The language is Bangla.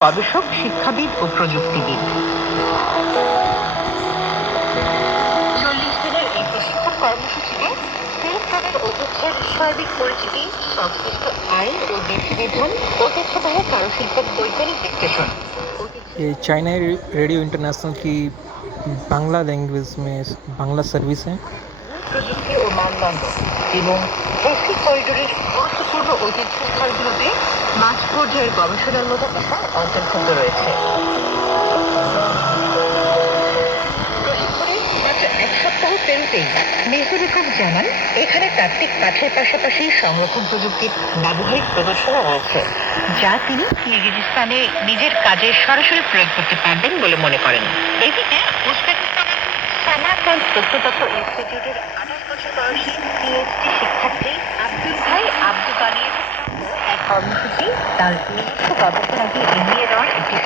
গবেষক, শিক্ষাবিদ ও প্রযুক্তিবিদ। 40 দিনের এই প্রশিক্ষণ কর্মসূচিতে সিল্ক রোডের ঐতিহ্যের সার্বিক পরিচিতি, সংশ্লিষ্ট আইন ও বিধিবিধান, ঐতিহ্যবাহী কারুশিল্পের বৈজ্ঞানিক বিশ্লেষণ, ये चाइना रेडियो इंटरनेशनल की बांग्ला लैंग्वेज में बांग्ला सर्विस है। প্রযুক্তি ও মানদণ্ড এবং হেসি করিডোরের গুরুত্বপূর্ণ ঐতিহ্যস্থলগুলোতে মাঠ পর্যায়ের গবেষণামূলক বিষয় অন্তর্ভুক্ত রয়েছে। প্রশিক্ষণের মাত্র 1 সপ্তাহ পেরোতেই মেজরিকম জানান এখানে তাত্ত্বিক পাঠের পাশাপাশি সংরক্ষণ প্রযুক্তির ব্যবহারিক প্রদর্শনও রয়েছে, যা তিনি কিরগিজস্তানে নিজের কাজে সরাসরি প্রয়োগ করতে পারবেন বলে মনে করেন। এদিকে উজবেকিস্তানের সামারকান্দ প্রত্নতত্ত্ব ইনস্টিটিউটের 28 বছর বয়সী পিএইচডি শিক্ষার্থী আব্দুল ভাই আব্দুল কাদিরের এক কর্মসূচি তার নিজস্ব গবেষণাকে এগিয়ে দেওয়ার একটি